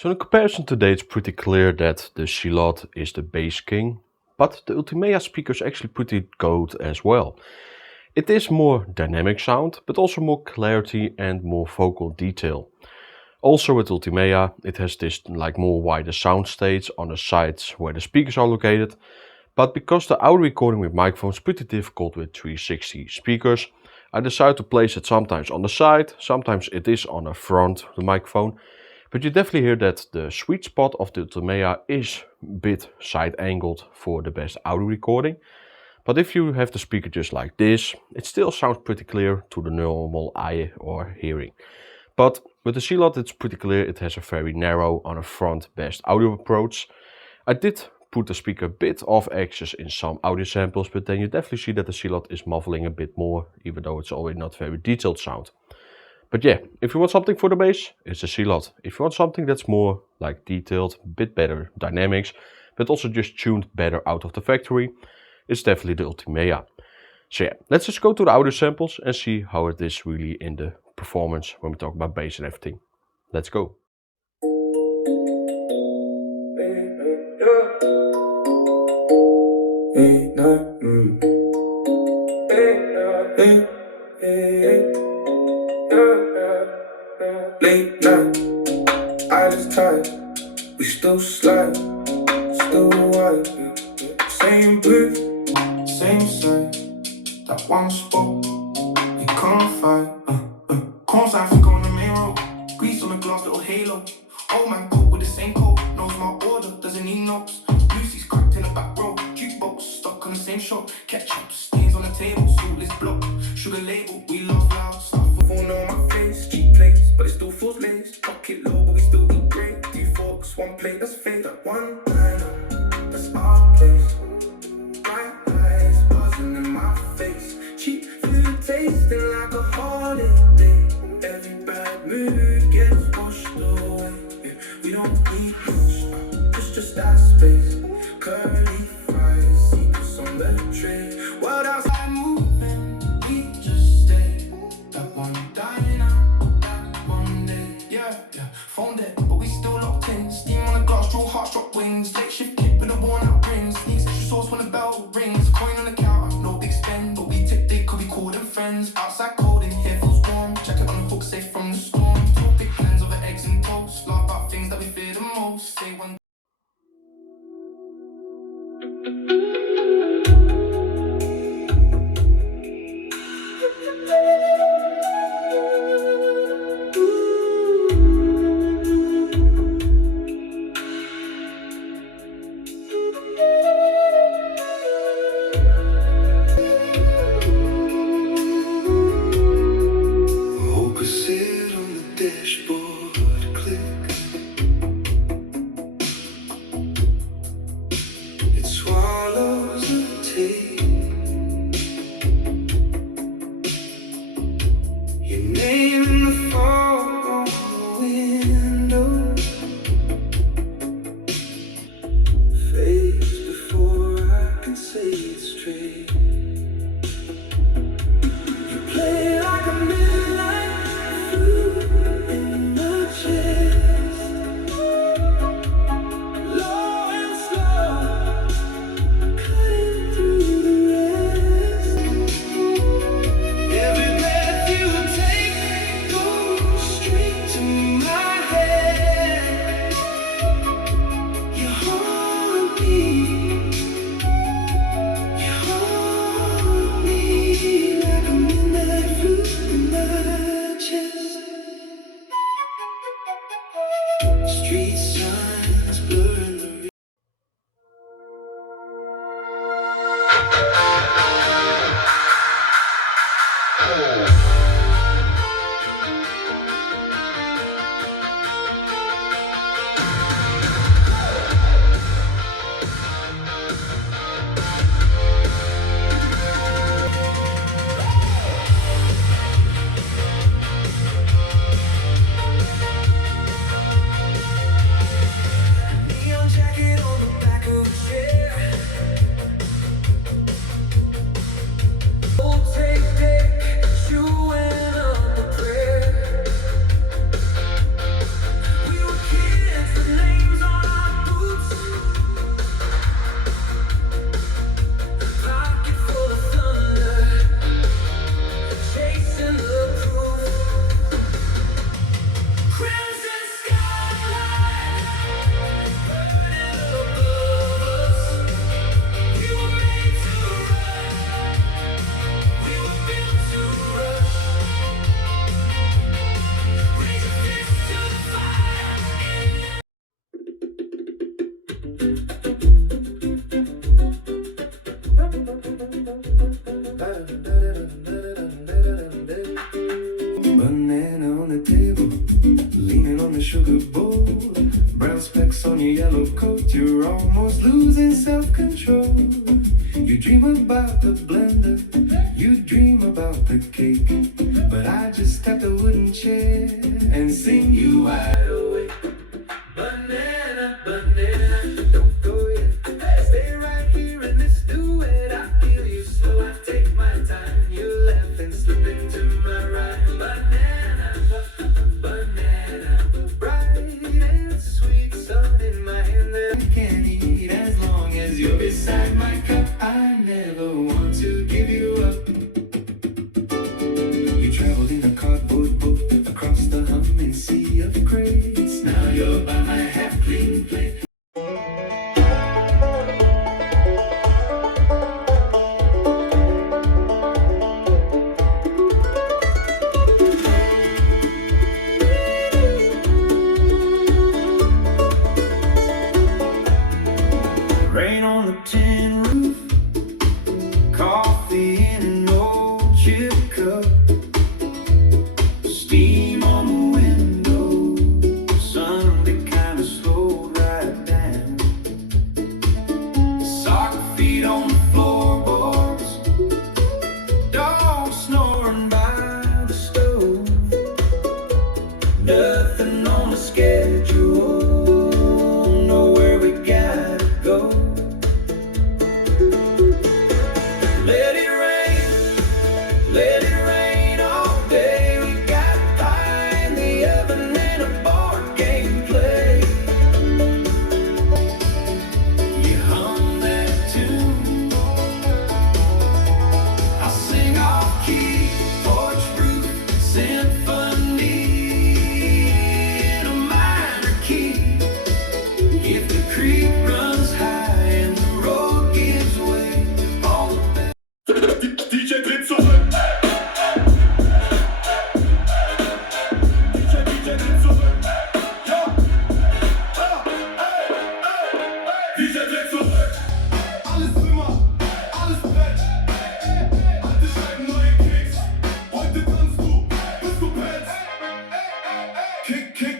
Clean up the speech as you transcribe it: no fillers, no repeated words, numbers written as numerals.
So in comparison today, it's pretty clear that the Zealot is the bass king, but the Ultimea speaker is actually pretty good as well. It is more dynamic sound, but also more clarity and more vocal detail. Also with Ultimea, it has this more wider sound stage on the sides where the speakers are located, but because the audio recording with microphone is pretty difficult with 360 speakers, I decided to place it sometimes on the side, sometimes it is on the front of the microphone. But you definitely hear that the sweet spot of the Ultimea is a bit side angled for the best audio recording. But if you have the speaker just like this, it still sounds pretty clear to the normal eye or hearing. But with the Zealot it's pretty clear it has a very narrow on a front best audio approach. I did put the speaker a bit off axis in some audio samples, but then you definitely see that the Zealot is muffling a bit more, even though it's already not very detailed sound. But yeah, if you want something for the bass, it's the Zealot. If you want something that's more detailed, a bit better dynamics, but also just tuned better out of the factory, it's definitely the Ultimea. So yeah, let's just go to the audio samples and see how it is really in the performance when we talk about bass and everything. Let's go. Late night, I just tired. We still slide, still wild. Same booth, same side. That one spot we can't find. Corn sign flicker on the main road. Grease on the glass, little halo. Old man cook with the same coat. Knows my order, doesn't need notes. Lucy's cracked in the back row. Jukebox stuck on the same show. Ketchup stains on the table. Saltless block, sugar label. We love loud stuff. Phone on my face, cheap plates, but it still feels laced. Pocket low, but we still eat great. 2 forks, 1 plate, that's fake. That one liner, that's our place. Bright eyes buzzing in my face. Cheap food tasting like a holiday. Every bad mood gets washed away. We don't need much, it's just that space. Curly fries, secrets on the tray. World outside moving, we just stay. That one dying out, that one day. Yeah, phone dead, but we still locked in. Steam on the glass, draw hearts, drop wings. Late shift kick with a worn out rings. Sneaks extra sauce when the bell rings. Coin on the counter, no big spend, but we tip they could be called them friends. Outside cold in here feels warm. Jacket on the hook, safe from the storm. Two big plans over eggs and toast. Laugh about things that we fear the most. Say one. Opposite on the dashboard, click. It swallows the tape. Your name in the fog on the window. Face before I can say it straight. You play like a midnight flute in my chest. Low and slow, cutting through the rest. Every breath you take goes straight to my head. You haunt me, you haunt me like a midnight flute in my chest. Street signs blurring the your yellow coat, you're almost losing self-control. You dream about the blender, you dream about the cake, but I just tap the wooden chair and sing you wide awake. Banana, banana, don't go yet. Stay right here in this duet. I feel you slow, I take my time. You laugh and slip into my rhyme. Banana, banana, bright and sweet, sun in my hand that I can't eat. As long as you're beside my cup, I never want to give you up. You traveled in a cardboard boat across the humming sea of crates. Now you're by my half-clean plate. Rain on the tin roof, coffee in an old chip cup, steam on the window, sun that kinda slowed right down, soccer feet on the floorboards, dogs snoring by the stove, nothing on the schedule, nowhere we gotta go. Let it rain all day. We got pie in the oven and a board game play. You hum that tune, I'll sing off key, porch roof symphony in a minor key. If the creek runs high and the road gives way, all the best. DJ dreht zurück. DJ dreht zurück. Ja. DJ dreht zurück. Alles Trümmer, alles Brett. Alte Scheiben, neue Kicks. Heute tanzt du, bis du pennst. Kick, kick,